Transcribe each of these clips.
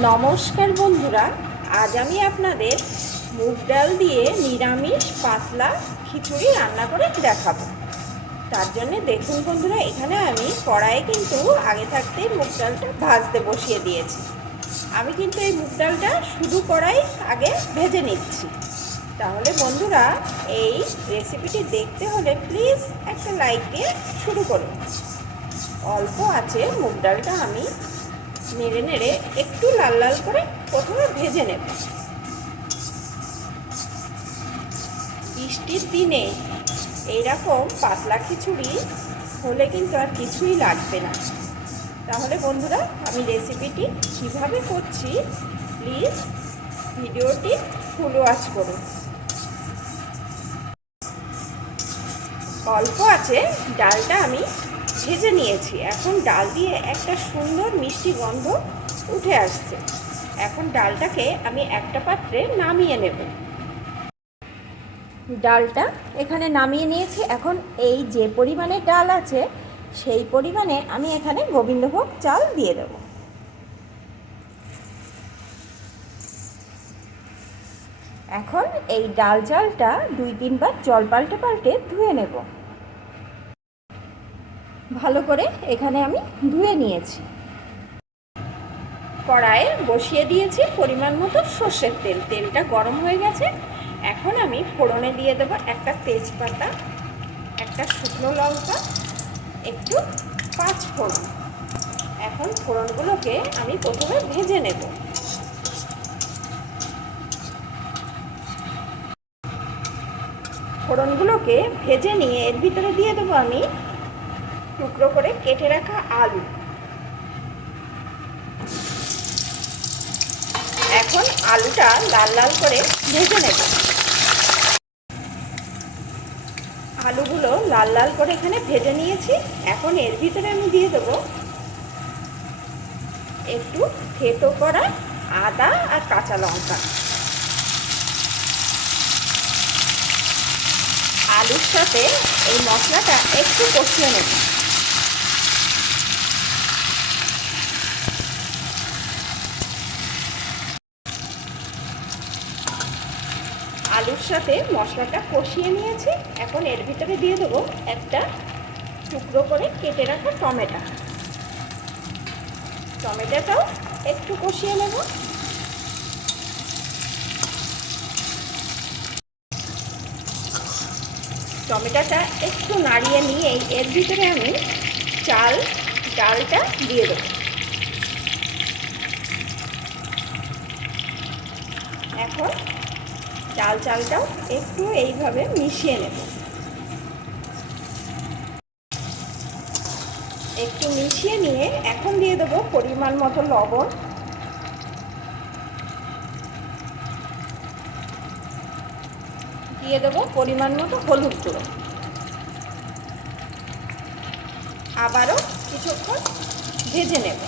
নমস্কার বন্ধুরা, আজ আমি আপনাদের মুগ ডাল দিয়ে নিরামিষ পাতলা খিচুড়ি রান্না করে দেখাবো। তার জন্যে দেখুন বন্ধুরা, এখানে আমি কড়াইয়ে কিন্তু আগে থাকতেই মুগ ডালটা ভাজতে বসিয়ে দিয়েছি। আমি কিন্তু এই মুগ ডালটা শুধু কড়াই আগে ভেজে নিচ্ছি। তাহলে বন্ধুরা, এই রেসিপিটি দেখতে হলে প্লিজ একটা লাইক দিয়ে শুরু করুন। অল্প আছে মুগ ডালটা আমি নেড়ে নেড়ে একটু লাল লাল করে প্রথমে ভেজে নেব। বৃষ্টির দিনে এইরকম পাতলা খিচুড়ি হলে কিন্তু আর কিছুই লাগবে না। তাহলে বন্ধুরা, আমি রেসিপিটি কীভাবে করছি, প্লিজ ভিডিওটি ফুল ওয়াচ করুন। অল্প আছে, ডালটা আমি ভেজে নিয়েছি। এখন ডাল দিয়ে একটা সুন্দর মিষ্টি গন্ধ উঠে আসছে। এখন ডালটাকে আমি একটা পাত্রে নামিয়ে নেব। ডালটা এখানে নামিয়ে নিয়েছি। এখন এই যে পরিমাণে ডাল আছে, সেই পরিমাণে আমি এখানে গোবিন্দভোগ চাল দিয়ে দেব। এখন এই ডাল চালটা দুই তিনবার জল পাল্টে পাল্টে ধুয়ে নেব। ভালো করে এখানে আমি ধুয়ে নিয়েছি। কড়াইয়ে বসিয়ে দিয়েছি পরিমাণ মতো সর্ষের তেল। তেলটা গরম হয়ে গেছে। এখন আমি ফোড়নে দিয়ে দেবো একটা তেজপাতা, একটা শুকনো লঙ্কা, একটু পাঁচ ফোড়ন। এখন ফোড়নগুলোকে আমি প্রথমে ভেজে নেব। ফোড়নগুলোকে ভেজে নিয়ে এর ভিতরে দিয়ে দেবো আমি টুকরো করে কেটে রাখা আলু। এখন আলুটা লাল লাল করে ভেজে নেব। আলুগুলো লাল লাল করে এখানে ভেজে নিয়েছি। এখন এর ভিতরে আমি দিয়ে দেবো একটু থেতো করা আদা আর কাঁচা লঙ্কা। আলুর সাথে এই মশলাটা একটু কষিয়ে নেব। আলুর সাথে মশলাটা কষিয়ে নিয়েছি। এখন এর ভিতরে দিয়ে দেবো একটা টুকরো করে কেটে রাখা টমেটো। টমেটোটাও একটু কষিয়ে নেব। টমেটোটা একটু নাড়িয়ে নিয়ে এর ভিতরে আমি চাল, ডালটা দিয়ে দেবো। এখন ডাল চালটাও একটু এইভাবে মিশিয়ে নেব। একটু মিশিয়ে নিয়ে এখন দিয়ে দেবো পরিমাণ মতো লবণ। দিয়ে দেবো পরিমাণ মতো হলুদ গুঁড়ো। আবারও কিছুক্ষণ ভেজে নেব।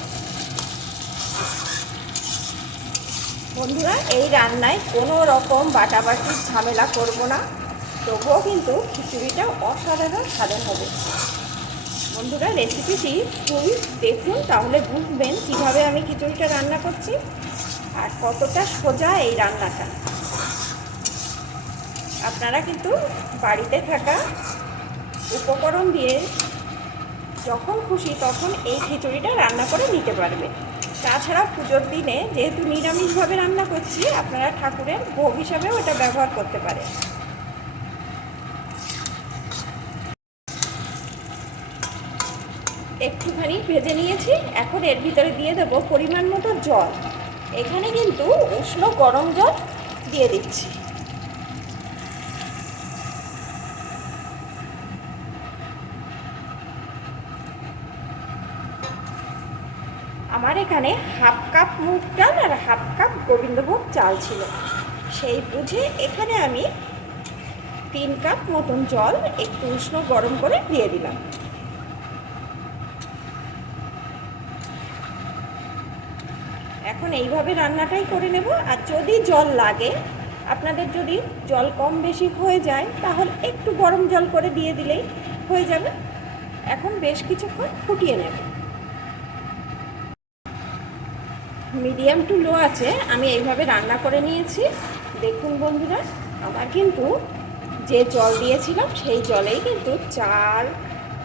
বন্ধুরা, এই রান্নায় কোনো রকম বাটাবাটির ঝামেলা করব না। তবুও কিন্তু খিচুড়িটা অসাধারণ স্বাদের হবে। বন্ধুরা রেসিপিটি ফুল দেখুন, তাহলে বুঝবেন কীভাবে আমি খিচুড়িটা রান্না করছি আর কতটা সোজা এই রান্নাটা। আপনারা কিন্তু বাড়িতে থাকা উপকরণ দিয়ে যখন খুশি তখন এই খিচুড়িটা রান্না করে নিতে পারবে তাছাড়া পুজোর দিনে যেহেতু নিরামিষভাবে রান্না করছি, আপনারা ঠাকুরের ভোগ হিসাবে ওটা ব্যবহার করতে পারেন। একটুখানি ভেজে নিয়েছি, এখন এর ভিতরে দিয়ে দেবো পরিমাণ মতো জল। এখানে কিন্তু উষ্ণ গরম জল দিয়ে দিচ্ছি। আমার এখানে হাফ কাপ মুগ ডাল আর হাফ কাপ গোবিন্দভোগ চাল ছিল। সেই বুঝে এখানে আমি তিন কাপ মতন জল একটু উষ্ণ গরম করে দিয়ে দিলাম। এখন এইভাবে রান্নাটাই করে নেব। আর যদি জল লাগে, আপনাদের যদি জল কম বেশি হয়ে যায়, তাহলে একটু গরম জল করে দিয়ে দিলেই হয়ে যাবে। এখন বেশ কিছুক্ষণ ফুটিয়ে নেব। মিডিয়াম টু লো আছে, আমি এইভাবে রান্না করে নিয়েছি। দেখুন বন্ধুরা আমার কিন্তু যে জল দিয়েছিলাম, সেই জলেই কিন্তু চাল,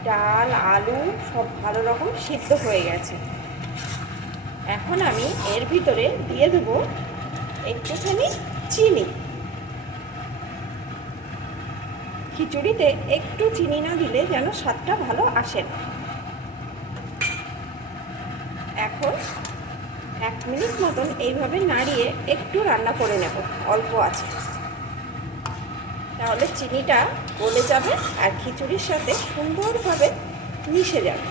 ডাল, আলু সব ভালো রকম সিদ্ধ হয়ে গেছে। এখন আমি এর ভিতরে দিয়ে দেবো একটুখানি চিনি। খিচুড়িতে একটু চিনি না দিলে যেন স্বাদটা ভালো আসে না। এখন মিনিট মতন এইভাবে নাড়িয়ে একটু রান্না করে নেব। অল্প আছে। তাহলে চিনিটা গলে যাবে আর খিচুড়ির সাথে সুন্দরভাবে মিশে যাবে।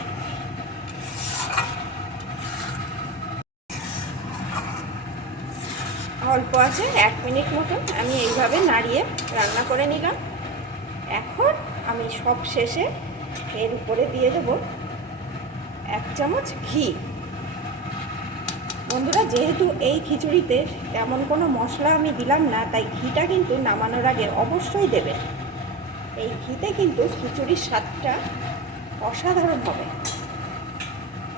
অল্প আছে, এক মিনিট মতন আমি এইভাবে নাড়িয়ে রান্না করে নিলাম। এখন আমি সব শেষে এর উপরে দিয়ে দেব এক চামচ ঘি। বন্ধুরা, যেহেতু এই খিচুড়িতে তেমন কোনো মশলা আমি দিলাম না, তাই ঘিটা কিন্তু নামানোর আগে অবশ্যই দেবেন। এই ঘিতে কিন্তু খিচুড়ির স্বাদটা অসাধারণ হবে।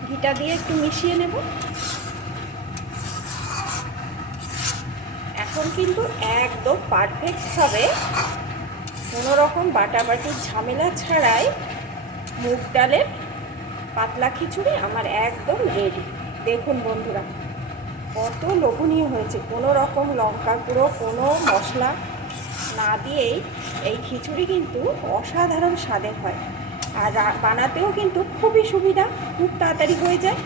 ঘিটা দিয়ে একটু মিশিয়ে নেব। এখন কিন্তু একদম পারফেক্টভাবে কোনো রকম বাটাবাটির ঝামেলা ছাড়াই মুগ ডালের পাতলা খিচুড়ি আমার একদম রেডি দেখুন বন্ধুরা। কত লোভনীয় হয়েছে। কোনো রকম লঙ্কা গুঁড়ো, কোনো মশলা না দিয়েই এই খিচুড়ি কিন্তু অসাধারণ স্বাদের হয়। আর বানাতেও কিন্তু খুবই সুবিধা, খুব তাড়াতাড়ি হয়ে যায়।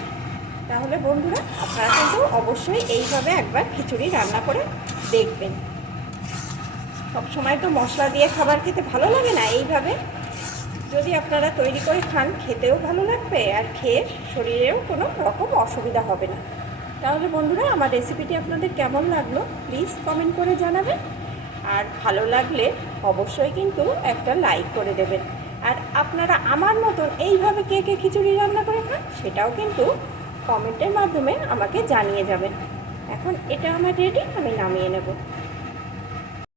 তাহলে বন্ধুরা, আপনারা কিন্তু অবশ্যই এইভাবে একবার খিচুড়ি রান্না করে দেখবেন। সব সময় তো মশলা দিয়ে খাবার খেতে ভালো লাগে না এইভাবে। যদি আপনারা তৈরি করে খান, খেতেও ভালো লাগবে, আর খেয়ে শরীরেও কোনো রকম অসুবিধা হবে না। তাহলে বন্ধুরা, আমার রেসিপিটি আপনাদের কেমন লাগল? প্লিজ কমেন্ট করে জানাবেন। আর ভালো লাগলে অবশ্যই কিন্তু একটা লাইক করে দেবেন। আর আপনারা আমার মতন এইভাবে কে কে খিচুড়ি রান্না করে খান, সেটাও কিন্তু কমেন্টের মাধ্যমে আমাকে জানিয়ে যাবেন। এখন এটা আমার রেডি আমি নামিয়ে নেব।